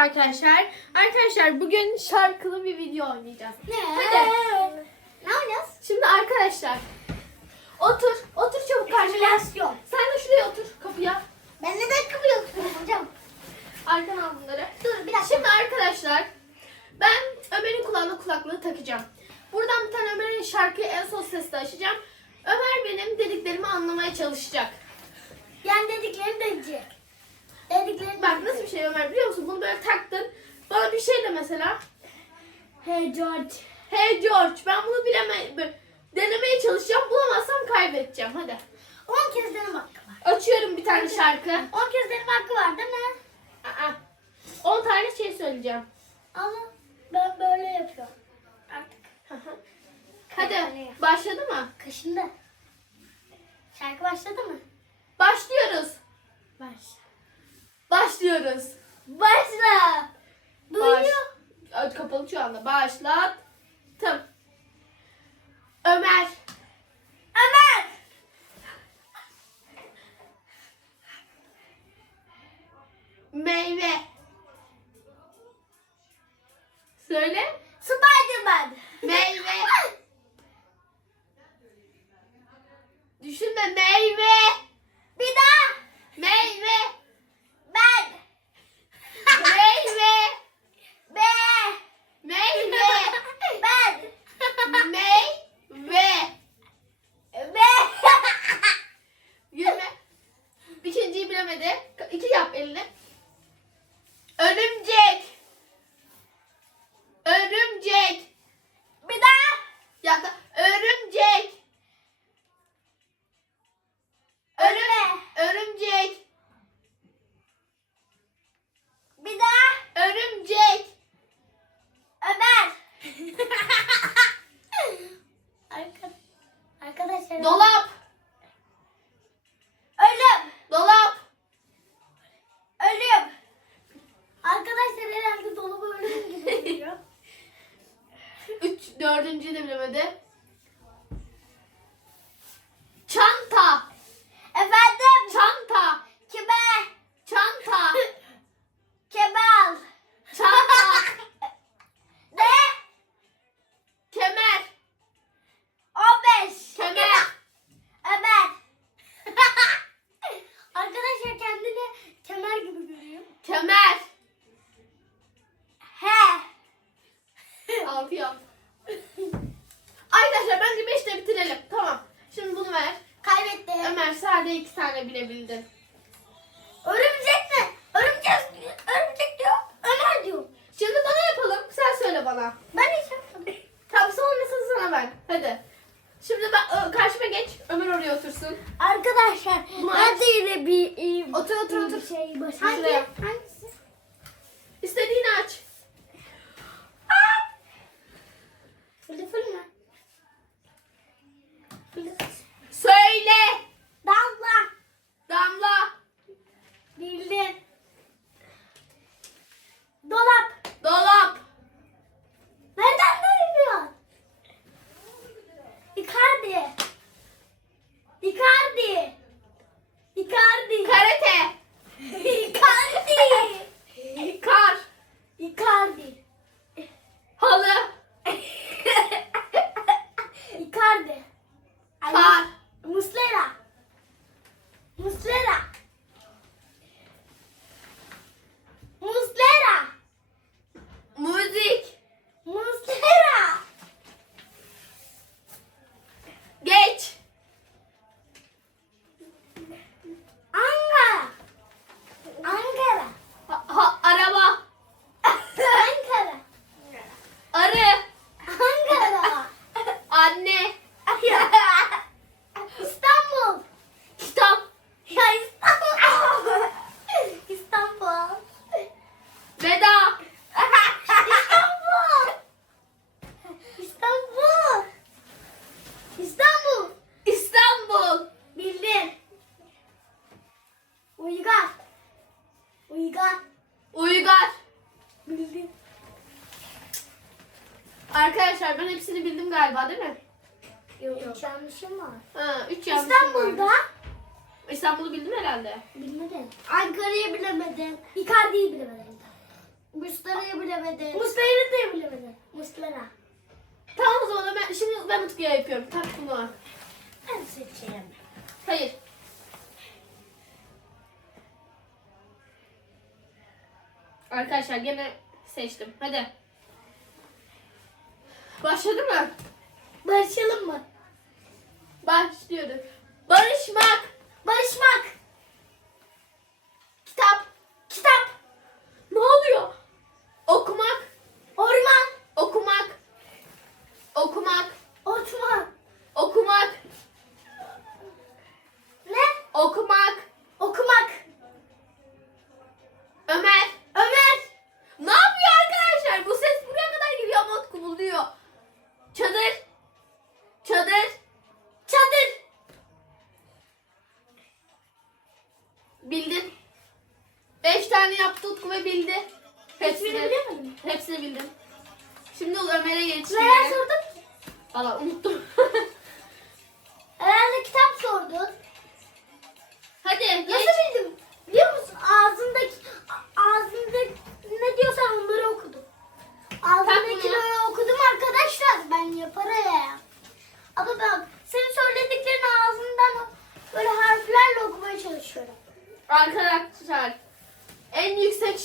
arkadaşlar. Arkadaşlar bugün şarkılı bir video oynayacağız. Ne? Hadi. Ne oynayacağız? Şimdi arkadaşlar otur. Otur çabuk. Simülasyon. Sen de şuraya otur kapıya. Ben neden kıvırıyorum hocam? Arkana al bunları. Dur bir dakika. Şimdi arkadaşlar ben Ömer'in kulağına kulaklığı takacağım. Buradan bir tane Ömer'in şarkıyı en son sesle açacağım. Ömer benim dediklerimi anlamaya çalışacak. Yani dediklerini deneyecek. Dediklerini Bak nasıl bir şey Ömer biliyor musun? Bunu böyle taktın. Bana bir şey de mesela. Hey George. Hey George ben bunu bileme böyle denemeye çalışacağım. Bulamazsam kaybedeceğim. Hadi. 10 kez deneme hakkı var. Açıyorum bir tane şarkı. 10 kez deneme hakkı var değil mi? Aa, 10 tane şey söyleyeceğim. Ama ben böyle yapıyorum. Artık. Hadi başladı mı? Kaşındı. Şarkı başladı mı? Başlıyoruz. Başla. Başlıyoruz. Başla. Duyuyor. Baş- Kapalı şu anda. Başlattım. Ömer. Ömer. Meyve. Söyle. Spiderman. Meyve. Düşünme meyve. Bir daha. Meyve. Ben. Meyve. Be. Meyve. Ben. Meyve. Be. Gülme. İkinciyi bilemedi. İki yap elini. Örümcek. Örümcek. Bir daha. Ya da örümcek. Örüme. Örümcek. Bir daha. Örümcek. Ömer. Arka- Arkadaşlar. Dolap. Ölüm. Dolap. Ölüm. Arkadaşlar herhalde dolabı ölüm gibi geliyor. Üç, dördüncüyü de bilemedi. Çanta. Efendim. Çanta. Kime? Çanta. Kemal. Çanta. Ne? Kemer. 15. Kemer. Ömer. Arkadaşlar kendini kemer gibi görüyor. Kemer. He. Altı yap. Bence beşte bitirelim. Tamam. Şimdi bunu ver. Kaybetti. Ömer sadece iki tane bilebildin. Örümcek mi? Örümcek, örümcek diyor. Ömer diyor. Şimdi bana yapalım. Sen söyle bana. Ben hiç yapmadım. Tamam sonrasını sana ben. Hadi. Şimdi ben ö, karşıma geç. Ömer oraya otursun. Arkadaşlar Bunu ben de yine bir, e, Otur, otur, bir otur. şey başardım. Hangi? Şuraya. Hangisi? İstediğini aç. Fılfıl mı? Fılfıl. Söyle. Damla. Damla. Bildin. Dolap. Dolap. Nereden duyuyorsun? Icardi. Icardi. Icardi. Karate. Icardi. Kar. Icardi. Halı. Icardi. Ay, Kar. Muslera. Muslera. Muslera. Müzik. Muslera. Geç. Ankara. Ankara. Ha, ha- araba. Ankara. Arı. Ankara. Anne. İstanbul. Kitap. Ya İstanbul. İstanbul. Veda. İstanbul. İstanbul. İstanbul. İstanbul. Bildin. Uygar. Uygar. Uygar. Bildin. Arkadaşlar ben hepsini bildim galiba değil mi? Yok. Üç yanlışım var. Ha, üç yanlışım İstanbul'da. varmış. İstanbul'u bildim herhalde. Bilmedin. Ankara'yı bilemedin. Icardi'yi bilemedin. Muslara'yı bilemedin. Muslara'yı da bilemedin. Muslara. Tamam o zaman ben şimdi ben Utku'ya yapıyorum. Tak bunu. Ben seçerim. Hayır. Arkadaşlar gene seçtim. Hadi. Başladı mı? Barışalım mı? Başlıyoruz. Barışmak. Barışmak. Utku ve bildi. Hepsini Hepsini. bilemedim. Hepsini bildim. Şimdi Ömer'e geçti. Neler sordun? Valla unuttum. Herhalde kitap sordun. Hadi geç. Nasıl bildim? Biliyor musun? Ağzındaki, ağzındaki ne diyorsan onları okudum. Ağzındakileri okudum arkadaşlar. Ben yaparım. Ama ben senin söylediklerini ağzından böyle harflerle okumaya çalışıyorum. Arkadaşlar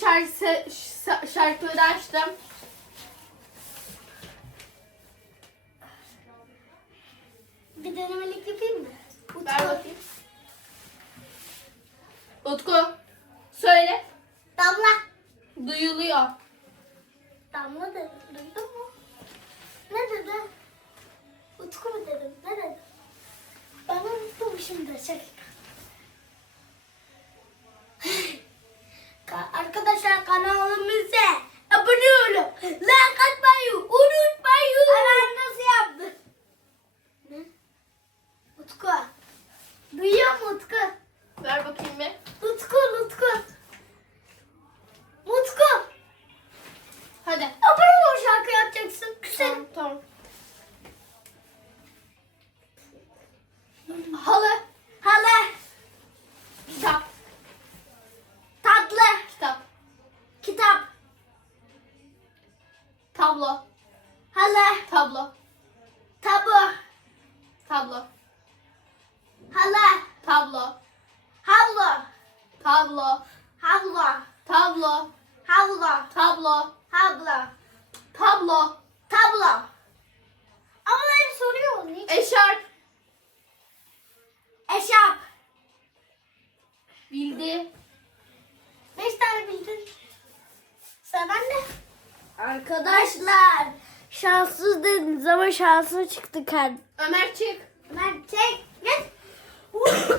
şarkı, şa- şarkıları açtım. Bir denemelik yapayım mı? Ver bakayım. Utku söyle. Damla. Duyuluyor. Damla dedim. Duydun mu? Ne dedi? Utku mu dedim? Ne dedi? Ben unuttum şimdi. Şey. Tablo. Hala. Tablo. Tabu. Tablo. Hala. Tablo. Havlu. Tablo. Havlu. Tablo. Havlu. Tablo. Havlu. Tablo. Tablo. Ama hep soruyor. Niçin? Eşarp. Eşarp. Bildi. Beş tane bildin. Sen anne. Arkadaşlar şanssız dediniz ama şanslı çıktı kan. Ömer çık. Ben çek. Gel.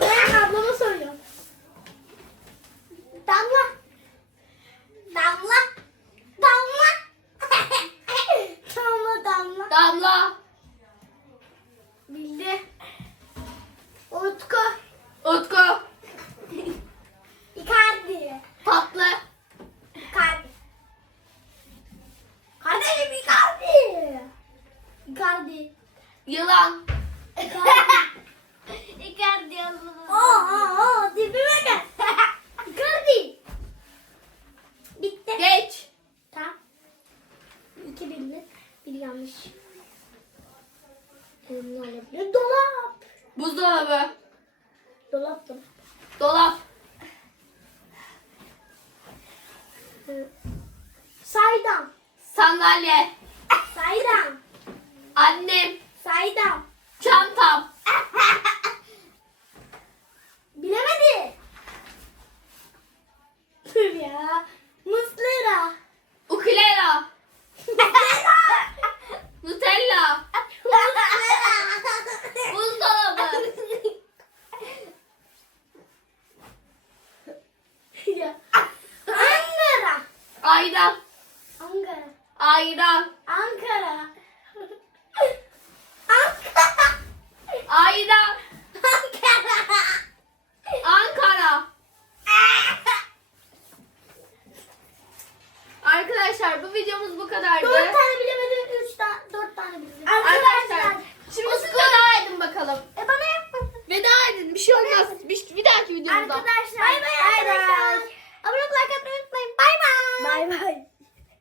ben ablama soruyorum. Damla. Damla. Damla. damla damla. Damla. Bildi. Utku. Utku. Icardi. Tatlı. Icardi. Kardeşim Icardi. Icardi. Yılan. Icardi yazılır. Oo, oo, oo, dibime gel. Icardi. Bitti. Geç. Tamam. İki bildi. Bir yanlış. Elimle. Dolap. Buzdolabı. Dolap dolap. Dolap. Saydam. Sandalye. Saydam. Annem. Saydam. Çantam. Bilemedi. Dur ya. Muslera. Ukulele. Nutella. Buzdolabı. ya. Ankara. Ayran. Ankara. Ayran. Ankara. Ankara. Ayran. Ankara. Ankara. Arkadaşlar bu videomuz bu kadardı. Dört tane bilemedim. Üç tane. Dört tane bildim. Arkadaşlar şimdi siz veda edin bakalım. E bana yapmadın. Veda edin bir şey olmaz. Bir, bir dahaki videomuzda. Arkadaşlar. Bay